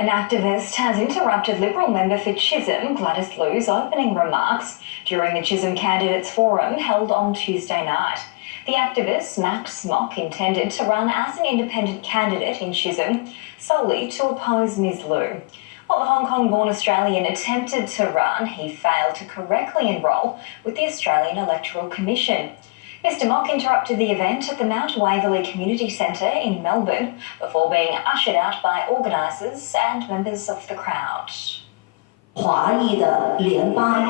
An activist has interrupted Liberal member for Chisholm, Gladys Liu's opening remarks during the Chisholm Candidates Forum held on Tuesday night. The activist, Max Smock, intended to run as an independent candidate in Chisholm solely to oppose Ms Liu. While the Hong Kong-born Australian attempted to run, he failed to correctly enrol with the Australian Electoral Commission. Mr Mock interrupted the event at the Mount Waverley Community Centre in Melbourne before being ushered out by organisers and members of the crowd. 华裔的联邦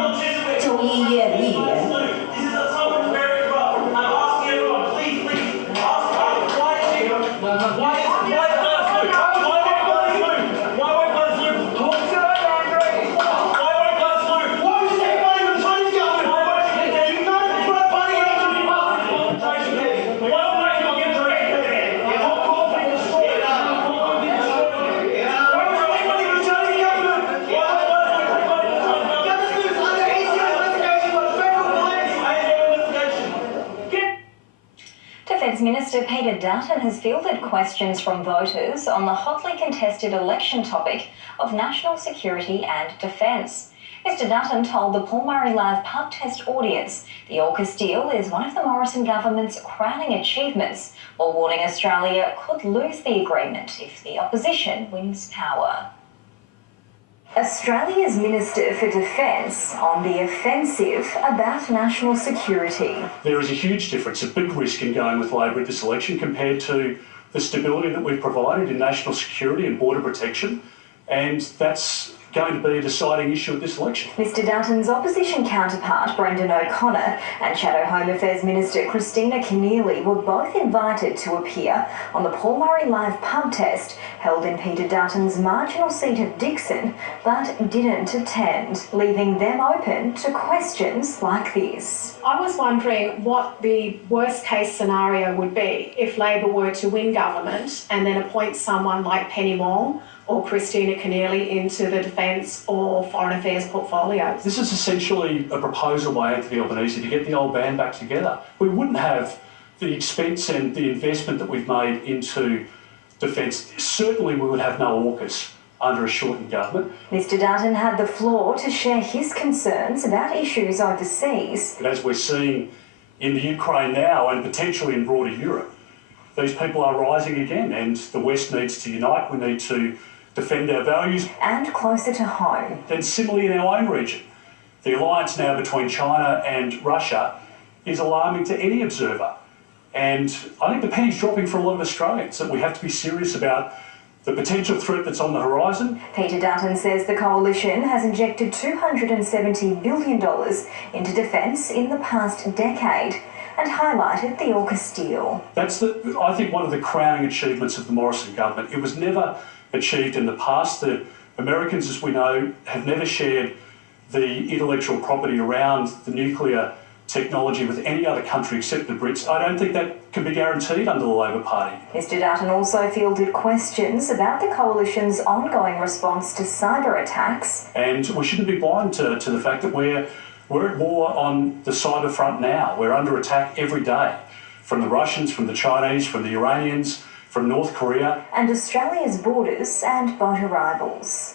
众议院议员。 Defence Minister Peter Dutton has fielded questions from voters on the hotly contested election topic of national security and defence. Mr Dutton told the Paul Murray Live pub test audience the AUKUS deal is one of the Morrison government's crowning achievements, while warning Australia could lose the agreement if the opposition wins power. Australia's Minister for Defence on the offensive about national security. There is a huge difference, a big risk in going with Labor at this election compared to the stability that we've provided in national security and border protection, and that's going to be a deciding issue at this election. Mr Dutton's opposition counterpart, Brendan O'Connor, and Shadow Home Affairs Minister Christina Keneally were both invited to appear on the Paul Murray Live pub test held in Peter Dutton's marginal seat of Dickson, but didn't attend, leaving them open to questions like this. I was wondering what the worst case scenario would be if Labor were to win government and then appoint someone like Penny Wong or Christina Keneally into the Defence or Foreign Affairs portfolios. This is essentially a proposal by Anthony Albanese to get the old band back together. We wouldn't have the expense and the investment that we've made into defence. Certainly we would have no AUKUS under a shortened government. Mr Dutton had the floor to share his concerns about issues overseas. But as we're seeing in the Ukraine now and potentially in broader Europe, these people are rising again, and the West needs to unite. We need to defend our values. And closer to home. Then similarly in our own region, the alliance now between China and Russia is alarming to any observer. And I think the penny's dropping for a lot of Australians, that we have to be serious about the potential threat that's on the horizon. Peter Dutton says the coalition has injected $270 billion into defence in the past decade and highlighted the AUKUS deal. That's, I think, one of the crowning achievements of the Morrison government. It was never achieved in the past. The Americans, as we know, have never shared the intellectual property around the nuclear technology with any other country except the Brits. I don't think that can be guaranteed under the Labor Party. Mr Dutton also fielded questions about the coalition's ongoing response to cyber attacks. And we shouldn't be blind to the fact that we're at war on the cyber front now. We're under attack every day from the Russians, from the Chinese, from the Iranians, from North Korea. And Australia's borders and boat arrivals.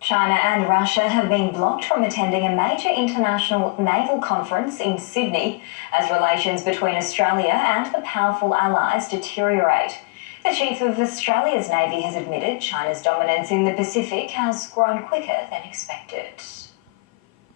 China and Russia have been blocked from attending a major international naval conference in Sydney as relations between Australia and the powerful allies deteriorate. The Chief of Australia's Navy has admitted China's dominance in the Pacific has grown quicker than expected.